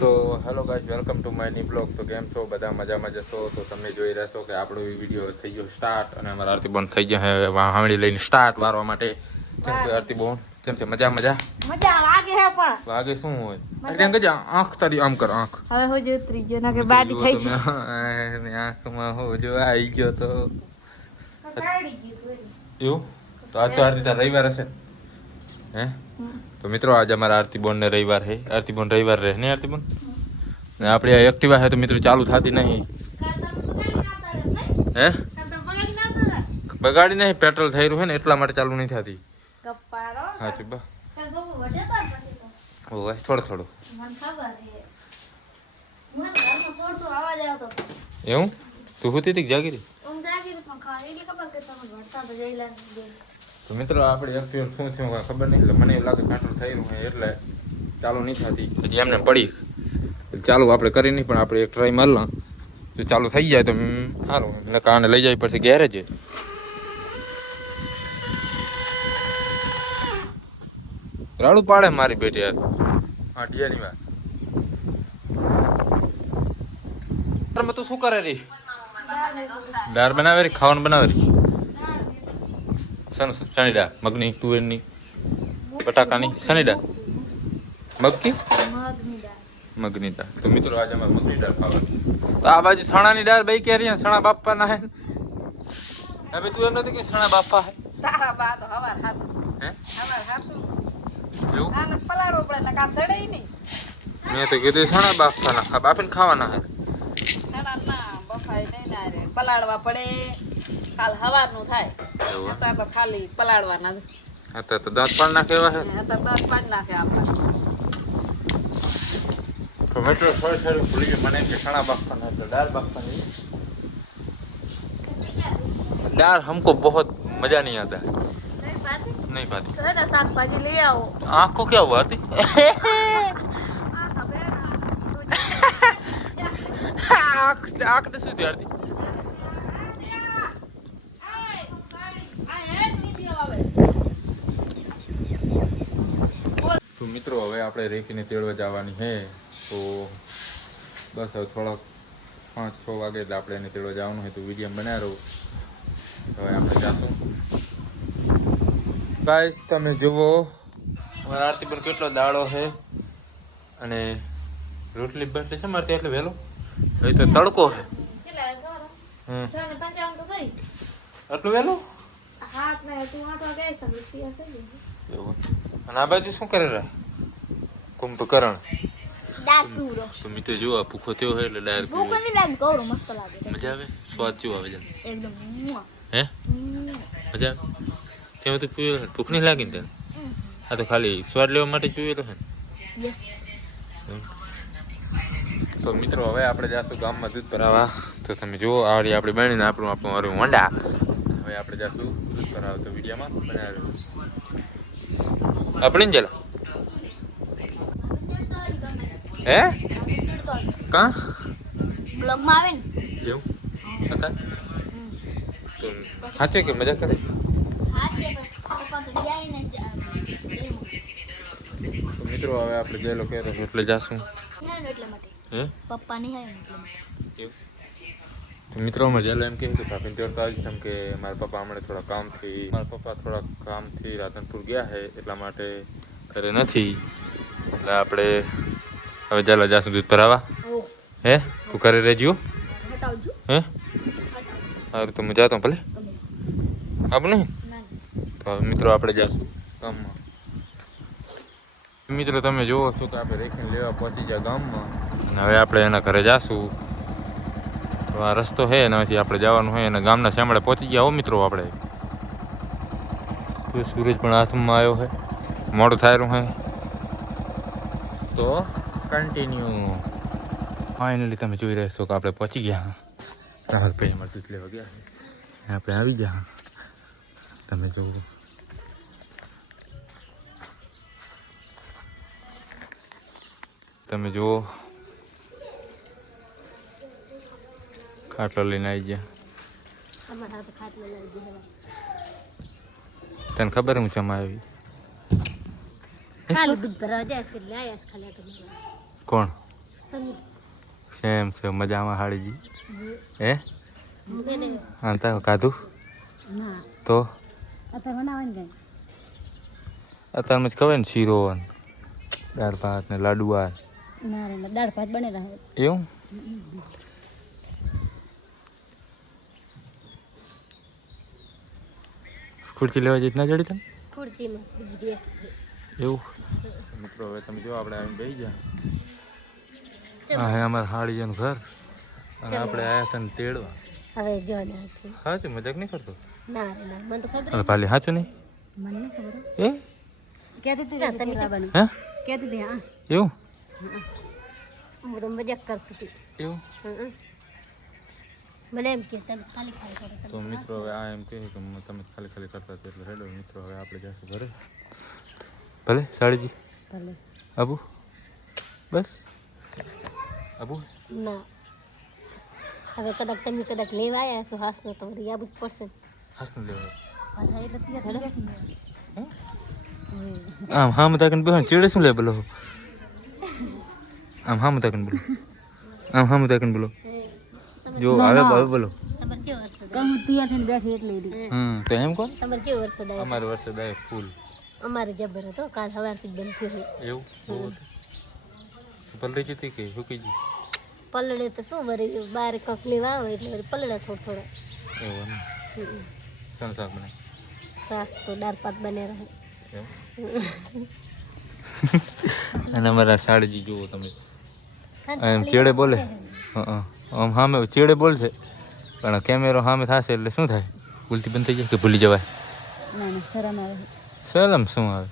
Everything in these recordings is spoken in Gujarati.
તો hello guys, welcome to my new blog. તો કેમ છો બધા? મજામાં જશો? તો તમે જોઈ રહ્યા છો કે આપણો વિડીયો થઈ ગયો સ્ટાર્ટ અને અમારા આરતી બોન થઈ ગયા હવે હાવડી લઈને સ્ટાર્ટ વારવા માટે. કેમ કે આરતી બોન કેમ છે? મજા મજા વાગે હે પણ વાગે શું હોય? એટલે કે આંખ તારી આમ કર, આંખ હવે હો જો ઉતરી ગયો ના કે બાડી થઈ છે. આંખમાં હો જો આવી ગયો તો કાઢી ગયું એવું. તો આજ તો આરતી તાર રવિવાર હશે હે? તો મિત્રો આજે અમારા આરતી બોન ને રવિવાર હે. આરતી બોન રવિવાર રહે ને આરતી બોન ને આપણી આ એક્ટિવા હે તો મિત્રો ચાલુ થતી નહીં હે. બગાડી નહીં, પેટ્રોલ થઈ રહ્યું હે ને એટલા માટે ચાલુ નહીં થતી. હા ચુબા હોય થોડો થોડો એવું. તું હોતી હતી જાગી રહી. તો મિત્રો આપણે એક્ટિવા શું થયું ખબર નહીં, એટલે મને એવું લાગે પેટ્રોલ થઈ રહ્યું હે એટલે ચાલુ નહીં થતી. હજી એમને પડી ચાલુ આપણે કરી નહીં, પણ આપણે એક ટ્રાય મારલા તો ચાલુ થઈ જાય તો સારું. એટલે કાને લઈ જાય પછી ગેરેજ રાડું પાડે મારી બેટી યાર. આટિયાની વાત તું શું કરે રહી? દાળ બનાવે રહી, ખાવાનું બનાવે રહી. શની દાળ? મગની, તુવેરની, બટાકાની? શની દાળ? મગની મગની દાળ. તો મિત્રો આજે અમારે મગની દાળ ખાવાની. તો આ બાજુ સણાની દાળ બે કે રહ્યા સણા બાપા ના હે. હવે તું એમ નથી કે સણા બાપા હે? તારા બા તો હવાર હાથ હે હવાર હાથું એવું આને પલાળવો પડે ને કા સડે નહીં. મેં તો કીધું સણા બાપા ના બાપીને ખાવાના હે. સડા ના બફાય નહીં ના રે પલાળવા પડે. કાલ હવારનું થાય એવું અત્યારે તો ખાલી પલાળવાના જ. અત્યારે તો દાંત પાડ નાખે એવા હે. અત્યારે 10 પાડી નાખે આપણે. તો મિત્રો થોડી ભૂલી ગઈ મને કે સણા બાપા ના તો દાળ બાપા नहीं। दाल हमको बहुत मजा नहीं आता है। नहीं पाती તો એને શાકભાજી લઈ આવો. आँख को क्या हुआ थी? आँख ने શું થયું? તો મિત્રો હવે આપણે રેખીને તેડવા જવાની છે. તો બસ હવે થોડાક 5-6 વાગે એટલે આપણે એને તેડવા જવાનું હોય તો વિડીયો બનાવી રહું. હવે આપણે જાશું. ગાઈસ તમે જુઓ મારા આરતી પર કેટલો દાડો છે અને રોટલી બટલી છે મારે ત્યાં એટલે વહેલો હવે તો તડકો છે. આટલું વહેલું અને આ બાજુ શું કરે રહ્યા કુંભકરણ તો મિત્રો જો આ ભૂખો થયો હોય એટલે ડાયરેક્ટ મસ્ત લાગે મજા આવે. સ્વાદ કેવો આવે છે એકદમ હે? મજા આવે તેમાં તો પીવેલો ભૂખ નહીં લાગી ને તને? આ તો ખાલી સ્વાદ લેવા માટે પીવેલો છે ને. યસ. તો મિત્રો હવે આપણે જાશું ગામમાં દૂધ ભરાવા. તો તમે જુઓ આવડી આપણી બનીને આપણું મારું હોન્ડા. હવે આપણે જાશું દૂધ ભરાવા તો વિડીયોમાં બનાવ્યું આપણે ને ચાલો હે કાં બ્લોગમાં આવે ને એવું હતા તો સાચે કે મજા કરે. તો મિત્રો હવે આપણે ગયેલો કહેતો એટલે જાશું હે પપ્પા નહીં આવે એવું. તો મિત્રો અમે જેલો એમ કહે કે ભાભીને તેડતા આવી કેમ કે મારા પપ્પા હમણાં થોડા કામથી રાધનપુર ગયા છે એટલા માટે ઘરે નથી. એટલે આપણે હવે ચાલો જાશું દૂધ ભરાવા. હે તું ઘરે રહેજો હે? સારું તો હું જાતો ભલે આપ નહીં. તો હવે મિત્રો આપણે જાશું ગામમાં. મિત્રો તમે જુઓ છો કે આપણે રેખીને લેવા પહોંચી ગયા ગામમાં અને હવે આપણે એના ઘરે જાશું. તો આ રસ્તો છે એનાથી આપણે જવાનું હોય અને ગામના સાંભળે પહોંચી ગયા હો મિત્રો આપણે. સૂરજ પણ આસમમાં આવ્યો છે, મોડું થાયરું છે તો કન્ટિન્યુ. ફાઇનલી તમે જોઈ રહ્યા છો કે આપણે પહોંચી ગયા. રાહુલભાઈ અમારે દૂધ લેવા ગયા આપણે આવી ગયા. તમે જુઓ ખાટલો લઈને આવી ગયા. તને ખબર હું ચમા આવી? કોણ? સેમ સેમ મજામાં હાડીજી હે હા તા કાધું તો અત્યારમાં જ ખવાય ને શીરો ને દાળ ભાત ને લાડુઆ દાળ ભાત બનેલા એવું ખુરશી લેવા જઈ ના જડી તને ખુરશીમાં બીજી એવું મિત્રો હવે તમે જો આપણે આવીને બેસી ગયા હા હે અમારા હાડીજાનું ઘર અને આપણે આયા છે ને તેડવા હવે જો ના છે સાચું મજાક નહીં કરતો ના રે ના મને તો ખબર અરે પાલી સાચું નહીં મને ન ખબર એ કેતી હતી તમે હે કેતી હતી હા એવું હું તો મજાક કરતી હતી એવું મને એમ કે તમે ખાલી ખાલી કરો તો મિત્રો હવે આ એમ કહે કે તમે ખાલી ખાલી કરતા હતા એટલે હેડો મિત્રો હવે આપણે જઈશું ઘરે ભલે સાડીજી ભલે આબુ બસ આબુ ના હવે કદાચ લેવા આવ્યા છો હાસનો તો વળી આવું જ પડશે હાસનું લેવા પાછા એટલે ત્યાં બેઠી આમ હા મતાકન બેહન ચીડે શું લે બોલો આમ હા મતાકન બોલો આમ હા મતાકન બોલો જો આવે બોલો તમારે કેવો વરસાદ કમ તૈયાર થઈને બેઠી એટલે તો એમ કોણ તમારે કેવો વરસાદ આવ્યો અમારે વરસાદ આવે ફૂલ અમારે જબર હતો કાલ સવારથી જ બંધ થયો એવું પલળી જતી કે હુકી ગઈ પલળે તો શું વળી બાર કંક લેવા આવે એટલે વળી પલળે થોડો એવું ને શાનું શાક બનાય શાક તો દાળ ભાત બને રહે એમ અને અમારા સાડીજી જુઓ તમે એમ ચેડે બોલે આમ સામે ચેડે બોલશે પણ કેમેરો સામે થશે એટલે શું થાય ભૂલથી બંધ થઈ જાય કે ભૂલી જવાય ના ના શરમ આવે સલામ શું આવે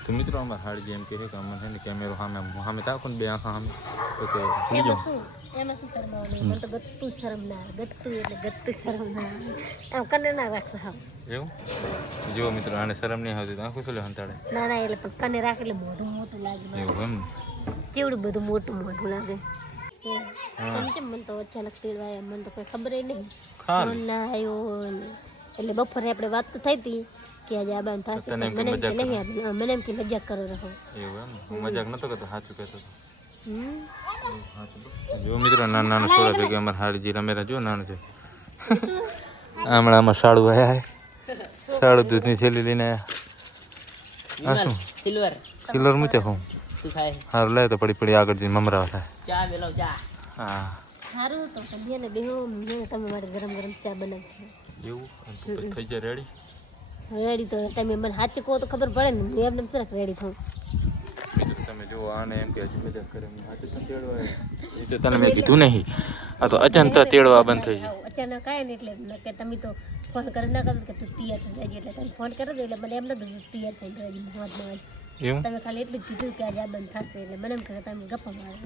તો મિત્રો અમારે હાડજી એમ કહે કે અમને છે ને કેમેરો સામે તાકો ને બે આંખા સામે તો કે ભૂલી જાઓ એમાં શું શરમ આવે મને તો ગત્તું શરમ ના આવે ગત્તું એટલે ગત્તું શરમ ના આવે આમ કને ના રાખશે હા એવું જુઓ મિત્રો આને શરમ નહીં આવતી તો આંખું શું લે હંતાડે ના ના એટલે પણ કને રાખે એટલે મોઢું મોટું લાગે એવું એમ કેવડું બધું મોટું મોઢું લાગે કેમ કેમ મને તો અચાનક તેડવાય મને તો કોઈ ખબર નહીં ફોન ના આવ્યો ને એટલે બપોરે આપણે વાત તો થઈ હતી કે આજે આ બાન થશે મને એમ કે નહીં આવે મને એમ કે મજાક કરો રહો એવું એમ હું મજાક નતો કરતો સાચું કહેતો હતો જો મિત્રો નાના નાના છોરા ભેગા અમારે હાડીજી રમેરા જો નાનું છે હમણાં અમારે સાડું આવ્યા સાડું દૂધની થેલી લઈને આવ્યા આ શું સિલ્વર મૂચે હું સારું લે તો પડી પડી આગળ જઈને મમરાવા થાય હા સારું તો બેને બેહું તમે મારે ગરમ ગરમ ચા બનાવજો એવું થઈ જાય રેડી રેડી તો તમે મને સાચું કહો તો ખબર પડે ને હું એમને સરસ રેડી થઉં બીજું તમે જો આને એમ કે હજી મજાક કરે સાચું તો તેડવા એ તો તને મેં કીધું નહીં આ તો અચાનક તેડવા બંધ થઈ જાય અચાનક કાંઈ નહીં એટલે કે તમે તો ફોન કરી ના કરો કે તું તૈયાર થઈ જાય એટલે તમે ફોન કરો એટલે મને એમ નથી તૈયાર થઈ જાય મોજમાં આવીશ એવું તમે ખાલી એટલું જ કીધું કે આજે આ બંધ થશે એટલે મને એમ કહે તમે ગપ્પા મારો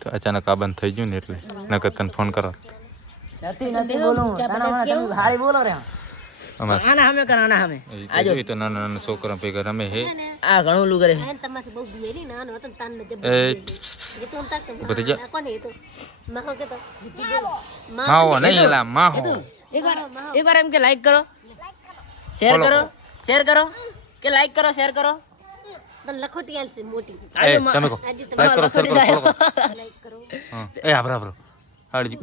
તો અચાનક આ બંધ થઈ ગયું ને એટલે નકર તને ફોન કરો તો નાના નાના છોકરા ભેગા રમે હે આ ઘણું લું કરે તમારે બહુ ભીરી નાનો હતો ને તાન જબ એ એ તો તાક બધી જા કોને એ તો માહો કે તો માવો નહીં એલા માહો એકવાર એમ કે લાઈક કરો શેર કરો કે લાઈક કરો શેર કરો તને લખોટી આલશે મોટી એ તમે કહો લાઈક કરો શેર કરો ફોલો કરો લાઈક કરો હા એ આબરા હાડજી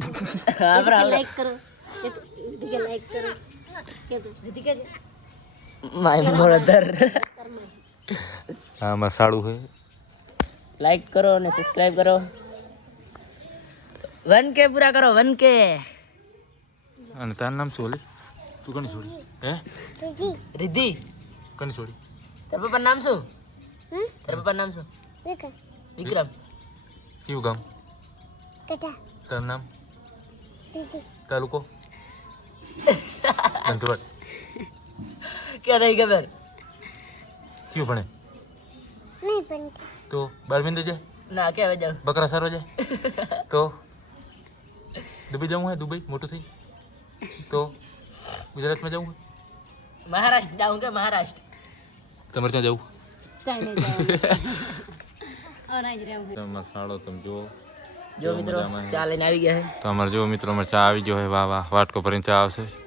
લાઈક કરો કે તો વિધિકે લાઈક કરો કે તો વિધિકે માય બ્રધર હા માં સાડું હે લાઈક કરો અને સબસ્ક્રાઇબ કરો 1K પૂરા કરો 1K અને તારું નામ શું ઓલી તું કોની છોડી હે રિદ્ધિ કોની છોડી તારા પપ્પાનું નામ શું તારા નામ શું વિક્રમ કયું ગામ તારું નામ તાલુકો બંધુરાજ કે નહીં ખબર કયું ભણે તો બારમિંદે જાય ના કે હવે જાઉં બકરા સારો જાય તો દુબઈ જવું હોય દુબઈ મોટું થઈ તો ગુજરાતમાં જવું હોય મહારાષ્ટ્ર જાઉં કે મહારાષ્ટ્ર તમારે ત્યાં જવું ચાઇના તમે જુઓ જો મિત્રો ચા લઈને આવી ગયા તો અમારે જો મિત્રો અમારે ચા આવી ગયો હોય વાહ વાહ વાટકો ભરીને ચા આવશે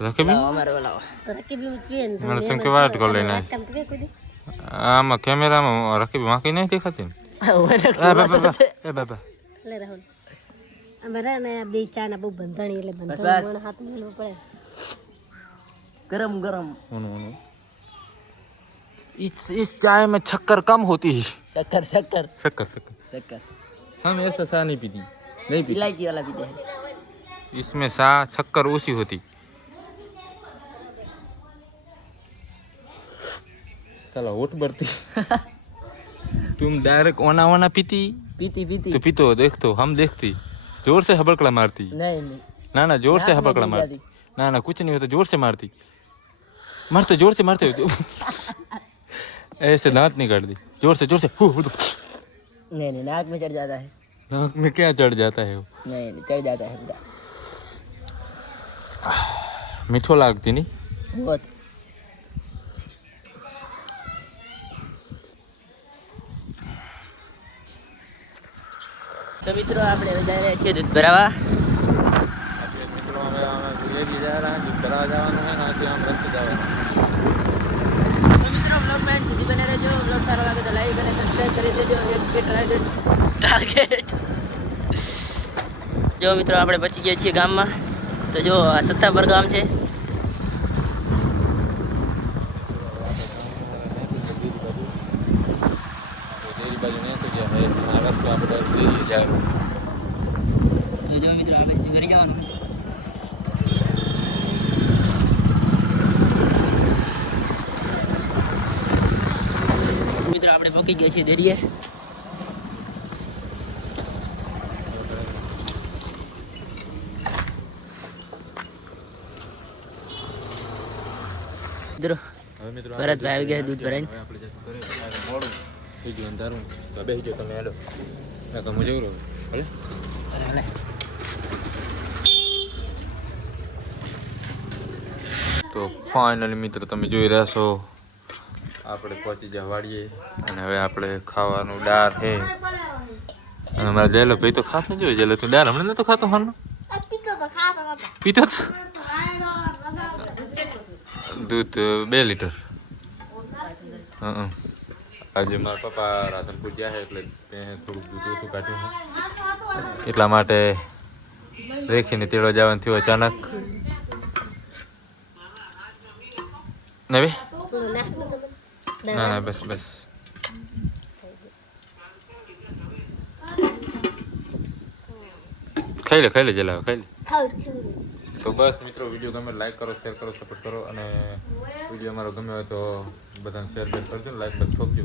રકીબી અમારે બોલાવો રકીબી પીએ મને તેમ કે વાટકો લઈને આમાં કેમેરામાં રકીબી વાંકી નહીં દેખાતી ને એ બાબા લે રાહુલ અમારા ને બે ચા ના બહુ બંધાણી એટલે બંધાણી મને હાથ મેલવો પડે गरम गरम इस चाय में शक्कर कम होती है शक्कर शक्कर शक्कर शक्कर शक्कर हम ऐसा सा नहीं पीती नहीं पीती इलायची वाला पीते हैं इसमें सा शक्कर ओसी होती साला होट बढ़ती तुम डायरेक्ट ओना ओना पीती पीती पीती तो पीतो देखतो हम देखती जोर से हबड़कड़ा मारती नहीं नहीं ना ना जोर से नाक में हबड़कड़ा नहीं मारती ना ना कुछ नहीं होता जोर से मारती मारते जोर से मारते होते ऐसे दांत निकाल दी जोर से नहीं नहीं नाक में चढ़ जाता है नाक में क्या चढ़ जाता है वो नहीं नहीं चढ़ जाता है पूरा मीठो लागती नहीं बहुत तो मित्रों આપણે જઈ રહ્યા છીએ દૂધ ભરાવા તો મિત્રો બ્લોગમાં સુધી બને રહેજો બ્લોગ સારો લાગે તો લાઈક અને સબસ્ક્રાઇબ કરી દેજો ટાર્ગેટ જો મિત્રો આપણે પહોંચી ગયા છીએ ગામમાં તો જો આ સત્તાપર ગામ છે જો મિત્રો આપણે ઘરે જવાનું મિત્રો આપણે પહોંચી ગયા છીએ દરિયે મિત્રો ભરતભાઈ આવી ગયા દૂધ ભરાઈને તો ફાઇનલી મિત્રો તમે જોઈ રહ્યા છો આપણે પહોંચી ગયા વાડીએ અને હવે આપણે ખાવાનું દાળ છે અને અમારા જેલો ભાઈ તો ખાતો જોઈએ જેલો તું દાળ હમણાં નતો ખાતો હાલનો પીતો તો દૂધ 2 લીટર આજે મારા પપ્પા રાધનપુર ગયા છે એટલે ત્યાં થોડુંક દૂધ ઓછું કાઢ્યું છે એટલા માટે રેખીને તેડો જવાનું થયું અચાનક ને બે ના ના બસ બસ ખાઈ લે જલાવ ખાઈ લે તો બસ મિત્રો વિડીયો ગમે લાઈક કરો શેર કરો સપોર્ટ કરો અને વિડીયો અમારો ગમે હોય તો બધાને શેર કરજો લાઈક ઠોકજો